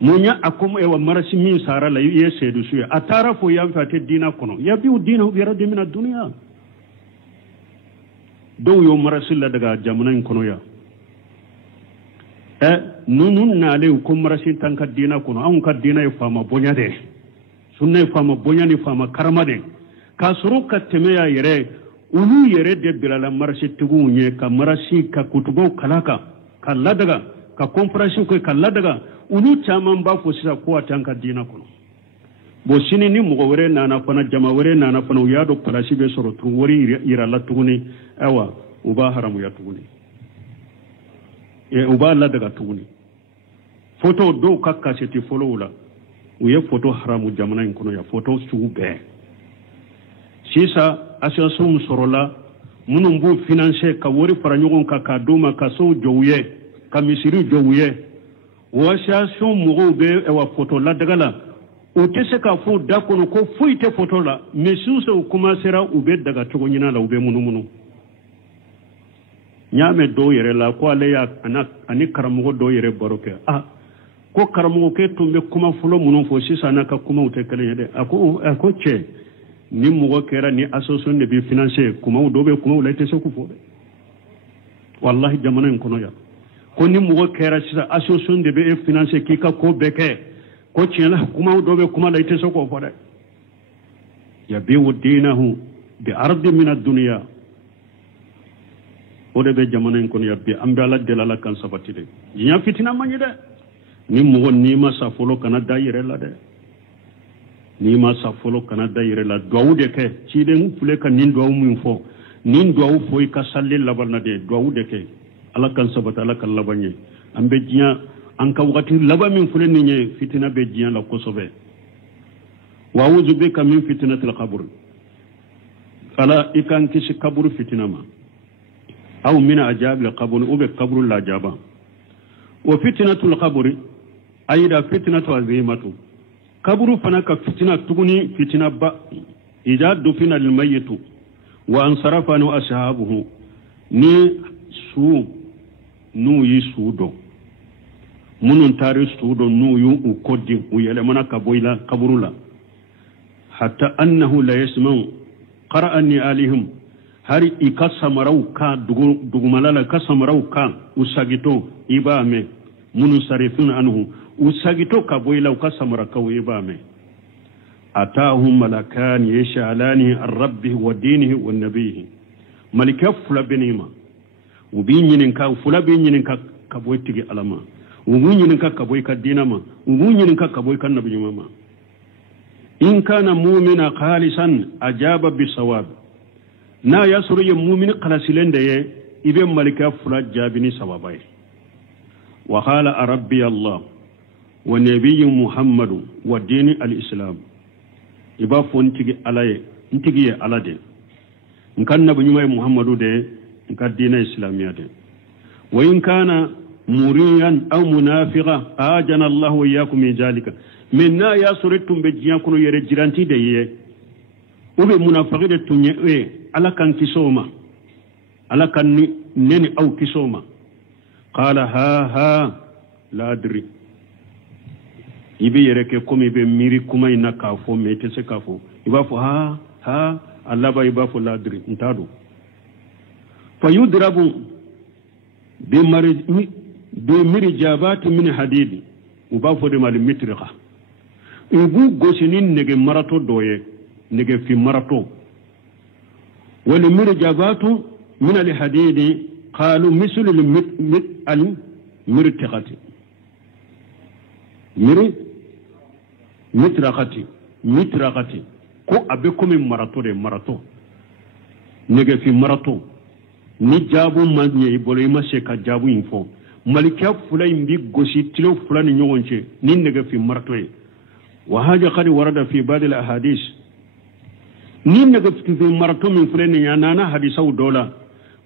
munya akomo ewa marasi min sara la ye sedi suya atara fo yam fate dina kono ya bi udina bi radi min ad-dunya don yo marasilla daga jamanan kono ya nunun na le ko marasin tanka dina kono an ka dina e fama bonya de sunna e fama bonya ni fama karama de ka suru ka teme ya yere ulu yere de bilala marasi tugu nye ka marasi ka kutubo kalaka ka ladaga ka conference ko ka ladaga ulu chaman ba fo sisa ko tanka dina kono bo sini ni mo wore nana fana jama wore nana fana yado place be soro tu wori ira la tuguni awa uba haramu ya tuguni uba la daga tuguni photo do kakka seti follow la uye photo haramu jamana en kono ya photo sube sisa association sorola munum bu financer ka wori fara nyogon ka doma ka so jowye ka misiri jowye wa association mo be ewa photo la daga la o tese ka fo dakono ko fuite photo la mesuso kuma sera ube daga to nyina la ube munu nyame do yere la ko ale ya ani karamugo do yere baroke ko karamugo ke tumbe kuma fulo munu fo sisa na ka kuma utekele yede ako che ni mugo kera ni association de bi financer kuma do be kuma wala tese ku fo wallahi jamana en kono ya ko ni mugo kera sisa association de bi financer ki ka ko beke ko tiela kuma do be kuma la tese ko fo de ya bi dinahu bi ardi min ad-dunya ode be jamana en kono yabbe ambe ala delala kan sabati de nya fitina manyi de ni mo ni ma sa folo kana dayire la de ni ma sa folo kana dayire la dawude ke ci de fule kan nin do mu fo nin do fo ka salle labarna de dawude ke ala kan sabata ala kan labanye ambe jiya an ka wakati laba min fule ni nye fitina be jiya la kosobe wa wuzu bika min fitnatil qabr fala ikan kisi kaburu fitina ma أو من أجاب القبر أو بقبر لا جابا وفتنة القبر أيضا فتنة عظيمة قبر فنك فتنة تغني فتنة با إذا دفن الميت وانصرف عنه أصحابه ni su nu yi sudo munun tare sudo nu yu u koddi u yele mana kaboila kaburula hatta annahu la yasma'u qara'ani alihim hari ikasamarau ka dugumalala kasamarau ka usagito ibame munun sarifun anhu usagito kaboila ukasamara ka ibame atahum malakan yashalani ar-rabbih wa dinihi wa nabiyhi malika fula benima ubinyin ka fula binyin ka kaboy tigi alama ubinyin ka kaboy ka dinama ubinyin ka kaboy kan nabi mama in kana mu'mina khalisan ajaba bisawab na yasuru ya mu'min khalasilende ye ibe malika fula jabini sababai wa qala rabbi allah wa nabiyyu muhammadu wa dini al-islam iba fon tigi alaye ntigi alade nkan nabi nyumay muhammadu de nka dina islamiyya de wa in kana muriyan aw munafiqa ajana allah wa iyyakum min zalika minna ya suritum be jiya kuno yere jiranti de ye ube munafiqi de tunye ala kan kisoma ala kan neni aw kisoma qala ha la adri ibe yere ke komi be miri kuma ina kafo mete se kafo iba fo ha Allah ba iba fo ladri ntado fayudrabu bi miri jabati min hadidi uba fo de mal mitriqa ubu gosinin nege marato doye nege fi marato wal miri jabatu min al hadidi qalu mislu al mirtiqati miri mitraqati ko abe komi marato nege fi marato ni jabu manye ibolo ima se ka jabu info malika fulay mbi gosi tilo fulani nyonche ni nege fi marato wa haja qad warada fi ba'd al ahadith ni nege fi marato min fulani nana hadisaw dola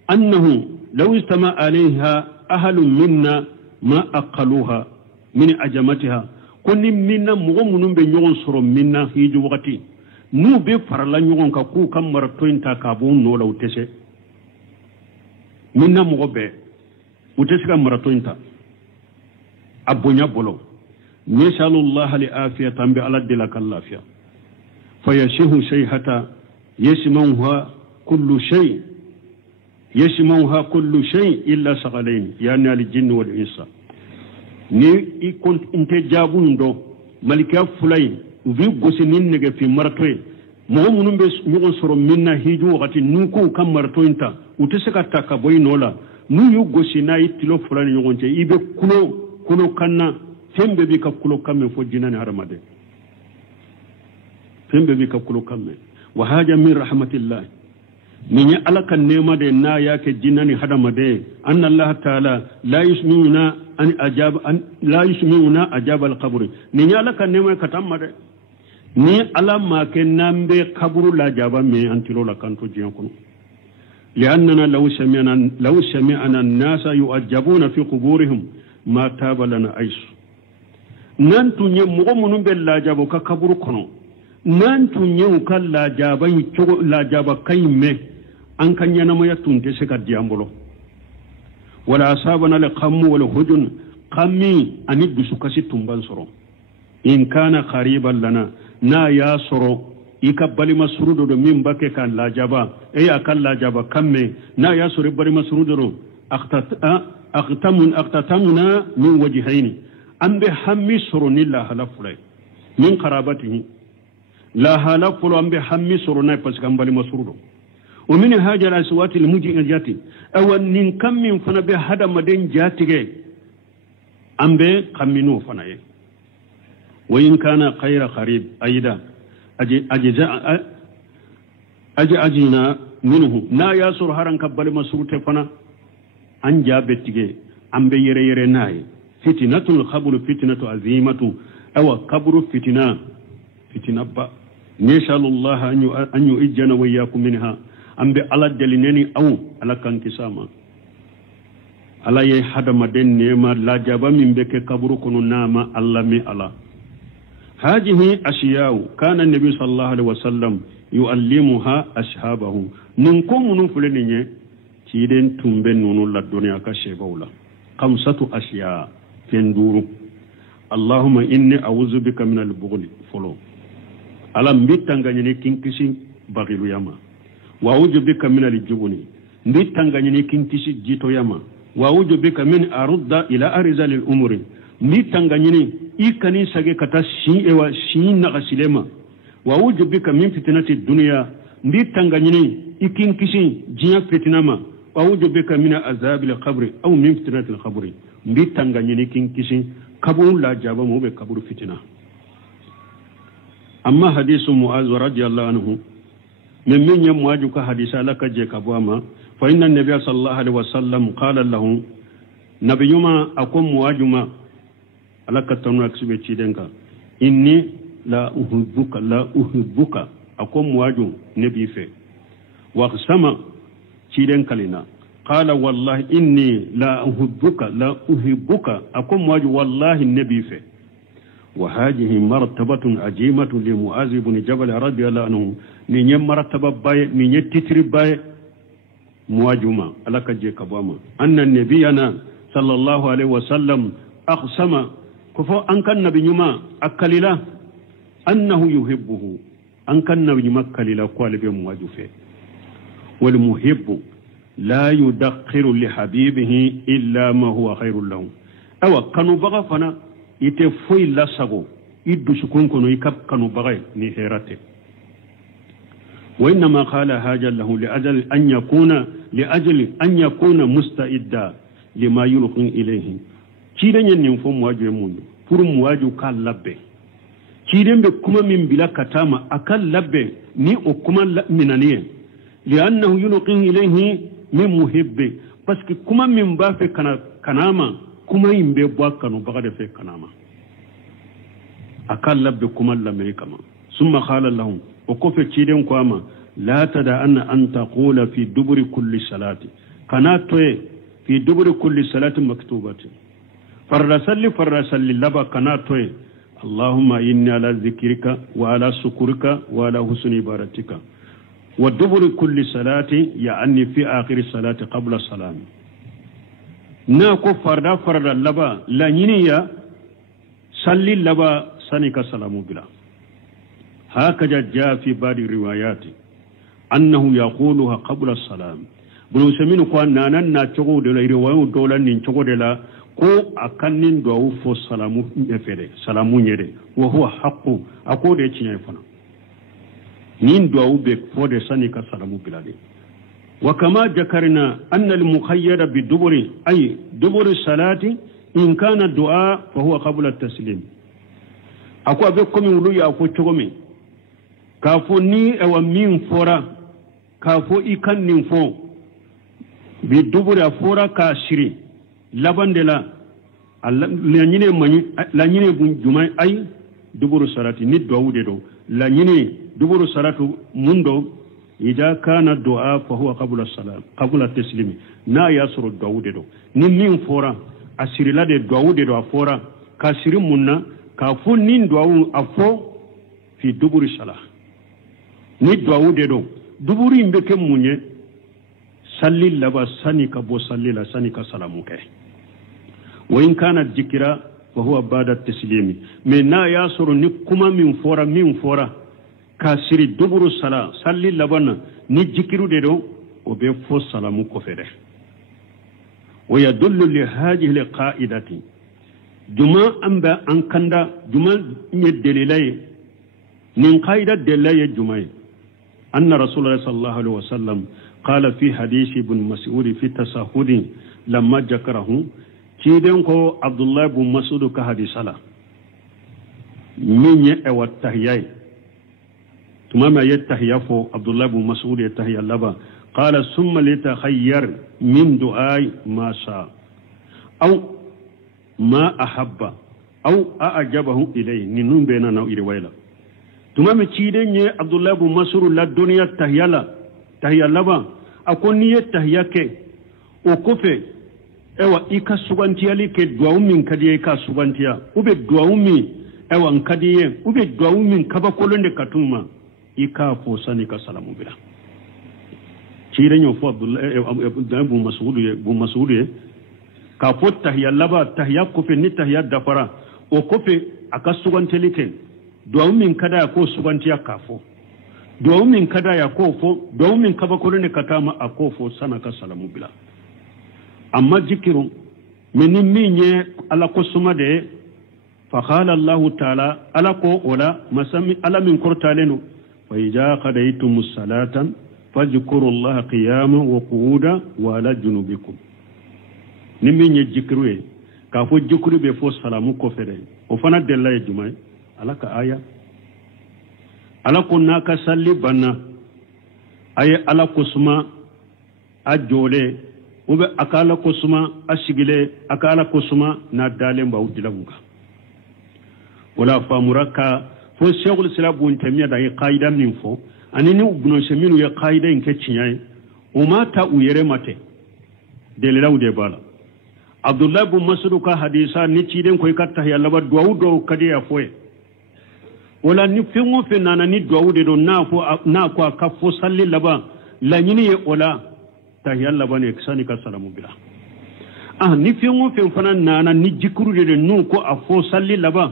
annahu law istama alayha ahlun minna ma aqaluha min ajamatiha koni minna mogo munun be nyogon soro minna hiju wakati nu be farala nyogon ka ku kam marato inta ka bu no la utese minna mogo be utese ka marato inta abunya bolo nasallallahu li afiyatan bi ala dilaka lafiya fayashihu shayhata yasmauha kullu shay illa sagalain yani al jinn wal insa ni i kont inte jabu ndo malika fulay vi gosi nin nege fi maratoy mo munum be nyugo soro minna hiju wakati nuko kam maratoy inta utese ka taka boy nola nu yu gosi na itilo fulani nyugonje ibe kulo kanna tembe bi ka kulo kamme fo jinani haramade tembe bi ka kulo kamme wa haja min rahmatillah ni alaka nema de na yake jinani hadamade anna allah ta'ala la yusmiuna la yusmiuna ajab al-qabr ni alaka nema katamade ni ala ma ke nambe kaburu la jaba me antilo la kanto jiyankunu liannana law sami'ana an-nasa yu'ajabuna fi quburihim ma taba lana aish nantu nye mugo munum be la jabo ka kaburu kono nantu nye ka la jaba yugo la jaba kayme an kan yana mo yatunte se ka diambolo wala asabana la qammu wala hujun qammi ani dusu kasi tumban soro in kana qariban lana na ya soro ika bali masrudo do min bake kan la jaba akan la jaba kamme na ya soro bali masrudo do aqtatamuna min wajhaini ambe hammi soro ni la halafulay min qarabatihi la halafulu ambe hammi soro na pas kan bali masrudo ومن هاجر الأصوات المجيئة أو أن كم من فنبه هذا مدين جاتك أم به قمنو فنائه وإن كان خير قريب أيضا أجينا منه نا ياسر هران كبال مسروط فنا أن جابتك أم به يري ناي فتنة الخبر فتنة عظيمة أو كبر فتنة با نسأل الله أن يؤجنا وإياكم منها ambe ala delineni aw ala kankisama ala ye hadama den nema la jaba min beke kaburu kono nama alla mi ala hadihi ashiyau kana nabi sallallahu alaihi wasallam yuallimuha ashabahu nin ko munun fuleninye ciden tumbe nunu la duniya ka shebawla khamsatu ashiya tenduru allahumma inni a'udhu bika min al-bughli folo alam bitanganyini kinkisi bagilu yama wa a'udhu bika min al-jubni bitanganyini kinkisi jito yama wa a'udhu bika min arudda ila arzali al-umuri bitanganyini ikani sage kata shi ewa shi na gasilema wa a'udhu bika min fitnati dunya bitanganyini ikinkisi jiya fitnama wa a'udhu bika min azabil qabri aw min fitnati al-qabri bitanganyini kinkisi kabun la jaba mo be kaburu fitina amma hadisu muaz radiyallahu anhu min ya muaju ka hadisa laka je kabama fa inna an-nabiy sallallahu alaihi wasallam qala lahu nabiyuma akum muajuma alaka tanu aksibe cidenka inni la uhibbuka akum muaju nabi fe wa qasama ciden kalina qala wallahi inni la uhibbuka akum muaju wallahi nabi fe وهذه مرتبة عجيمة لمعاذ بن جبل رضي الله عنه من مرتبة باي من تتر باي مواجمة لك جيك باما أن النبينا صلى الله عليه وسلم أقسم كفو أنك النبي نما أكللا أنه يحبه أنك النبي نما أكللا قال بمواجفه والمحب لا يدخر لحبيبه إلا ما هو خير له أو كانوا بغفنا ite foyi lasago iddu sukun kono ikap kanu bagay ni herate wa inna ma qala haja lahu li ajli an yakuna musta'idda lima yulqin ilayhi cidenyen nin fo muwaju mun pour muwaju ka labbe ciden be kuma min bila katama akal labbe ni o kuma minaniye li annahu yulqin ilayhi min muhibbi parce que kuma min ba fe kanama kuma imbe bwakano bagade fe kanama akal labbe kuma lamri kama summa qala lahum wa kofe ciden kwama la tada an taqula fi duburi kulli salati kana toye fi duburi kulli salati maktubati farrasalli laba kana toye allahumma inni ala zikrika wa ala sukurika wa ala husni ibadatika wa duburi kulli salati ya'anni fi akhir salati qabla salam na ko farda laba la nyiniya salli laba sanika salamu bila hakaja jaa fi badi riwayati annahu yaquluha qabla salam bunu seminu ko nanan na chogo de la riwayu dolan nin chogo de la ko akannin do fo salamu efede salamu nyede wa huwa haqqu akode chinya fana nin do be fo de sanika salamu bila de وكما ذكرنا أن المخير بالدبر أي دبر الصلاة إن كان الدعاء فهو قبل التسليم أكو أبيكم يقولوا أكو تقومي كافو ني أو مين فورا كافو إكان نفو بالدبر فورا كاشري لبن دلا لانيني جمعي أي دبر الصلاة ني دعو دو لانيني دبر الصلاة مندو إذا كان الدعاء فهو قبل السلام قبل التسليم نا يسر الدعاء دو نمين فورا أسير لا الدعاء دو فورا كاسير منا كافون نين دعاء أفو في دبر الصلاة ني دعاء دو دبر يمبك مني صلي لبا سانيك بو صلي لا سانيك سلامك وإن كان الذكر فهو بعد التسليم من نا يسر نكما من فورا kasiri duburu sala salli labana ni jikiru de do o be fo salamu ko fere wa yadullu li hadhihi al qa'idati juma amba an kanda juma nye delilay nin qaida delilay juma anna rasulullah sallallahu alaihi wasallam qala fi hadith ibn mas'ud fi tasahhud lamma jakarahu kiden ko abdullah ibn mas'ud ka hadisala minye e wattahiyai تماما يتهيفو عبد الله بن مسعود يتهي اللبا قال ثم لتخير من دعاء ما شاء أو ما أحب أو أعجبه إليه ننون بيننا إلى تماما تشيدين عبد الله بن مسعود لا دنيا تهي اللبا أكون يتهيك وكفي ewa ika subantiya like duawumin kadiye ka subantiya ube duawumi ewa nkadiye ube duawumin kaba kolonde katuma ika fo sani ka salamu bila cire nyo fo Abdullah bu Mas'ud ka fo tahiyya laba tahiyya ko fe ni tahiyya dafara o ko fe aka sugantelike do min kada ko sugantiya kafo do min kada ya ko fo do min kaba ko ne katama akofo sana ka salamu bila amma jikiru min minye ala ko sumade fa qala Allah ta'ala ala ko ola masami ala min kurtalenu fa ija qadaytumus salatan fadhkuru Allah qiyaman wa qu'udan wa ala junubikum ni minye jikiru ka fo jikuru be fo salamu ko fere o fana della e jumay ala ka aya ala ko naka salli banna ay ala ko suma a jole ube akala ko suma a sigile akala ko suma na dale mbaw dilabuka wala famuraka fo shaykhul islam bun tamiya da qaida min fo anini ubno sheminu ya qaida in ke cinyai o mata uyere mate dele lawde bala Abdullah bin Mas'ud ka hadisa ni ciden koy katta ya laba duawdo kadi ya foye wala ni fengo fe nana ni duawde do na ko ka fo salli laba la nyini ye wala ta ya laba ne kisani ka salamu bila ni fengo fe fana nana ni jikuru de nu ko a fo salli laba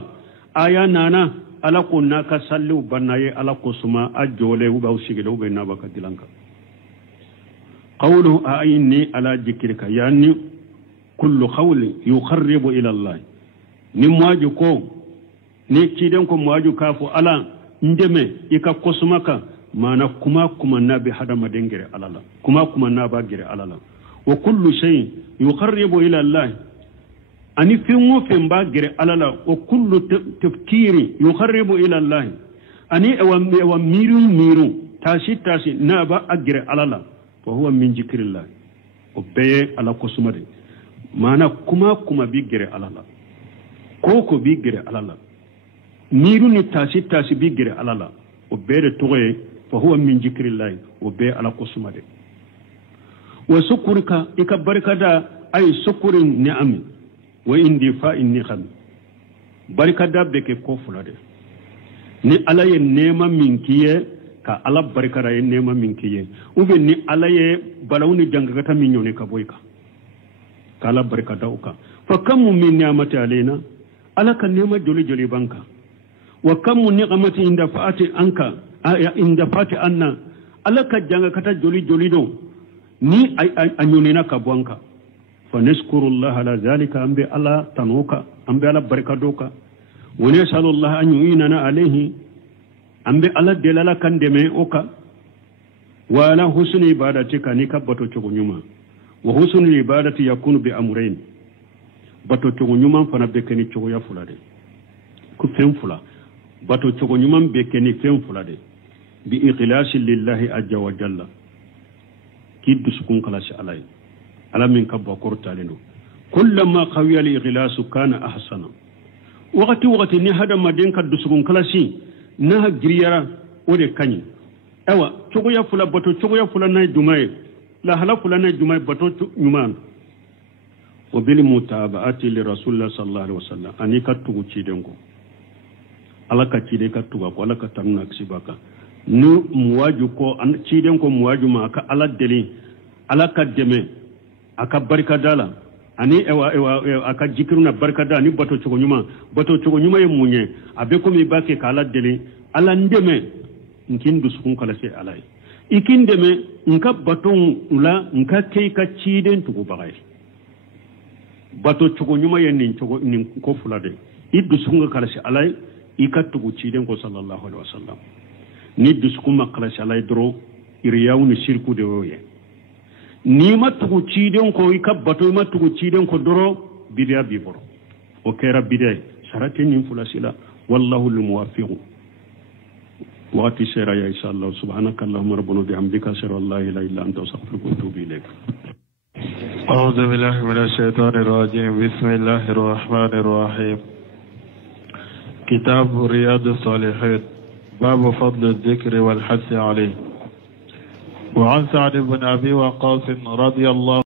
aya nana ala ko na ka salli banaye ala ko suma ajole u ba usigede u be na baka dilanka qawlu inni ala jikrika yani kullu qawli yukharribu ila Allah ni muaju ko ni kiden ko muaju kafu ala ndeme ika kosumaka mana kuma nabi hadama dengere alala kuma naba gere alala wa kullu shay yukharribu ila Allah ani fingo femba gere alala wa kullu tafkiri yukharribu ila Allah ani wa miru tashi naba agere alala fa huwa min zikrillah o beye ala kosumade mana kuma bi gere alala ko bi gere alala miru ni tashi bi gere alala o bere toye fa huwa min zikrillah o be ala kosumade wa sukurka ika barkada ay sukurin ni'am wa indi fa'in ni'am barkada beke ko fulade ni ala ye nema minkiye ka ala barkada ye nema minkiye ube ni ala ye balawni jangata minyone ka boyka kala barkata uka fa kam min ni'amati alaina ala kan nema joli banka wa kam ni'amati inda fa'ati anka inda fa'ati anna ala ka janga kata joli do ni anyunina ka bonka fa nashkurullah ala zalika ambe ala tanuka ambe ala barkadoka wa nasallallahu an yu'inana alayhi ambe ala delala kan deme oka wa ala husni ibadatika ni kabbato chugunyuma wa husnul ibadati yakunu bi amrayn bato chogo nyuma fana bekeni chogo ya fulade ku fen fula bato chogo nyuma bekeni fen fulade bi ikhlasi lillahi azza wa jalla kiddu sukun kalashi alay ala min kabba kortalendo kullama qawiya al ikhlasu kana ahsana waqti ni hada maden kaddu sukun kalashi na giriyara ode kanyi ewa chogo ya fula bato chogo ya fula nay dumay la halafu lana jumay bato nyuman wa bil mutaba'ati li rasulillah sallallahu alaihi wasallam ani katugu cidengo alaka cide katuga ko alaka tamna ksibaka nu muwaju ko an cidengo muwaju ma ka ala deli alaka deme aka barka dala ani ewa aka jikiruna barka da ni bato chugo nyuma ye munye abe ko mi bake ka ala deli ala ndeme nkindu sukun kala se alai ikindeme nka baton la nka kei ka ciden tugu bagay bato chugo nyuma ye nin ko fulade iddu sunga kala si alay ikatugu ciden ko sallallahu alaihi wasallam ni duskuma kala si alay dro iriyawu ni shirku de woye ni matugu ciden ko ikabato matugu ciden ko dro bidia biboro o kera bidia sarate nin fulasila wallahu almuwaffiq وقت سيرا يا إن شاء الله سبحانك اللهم ربنا وبحمدك أشهد أن لا إله إلا أنت أستغفرك وأتوب إليك. أعوذ بالله من الشيطان الرجيم بسم الله الرحمن الرحيم. كتاب رياض الصالحين باب فضل الذكر والحث عليه. وعن سعد بن أبي وقاص رضي الله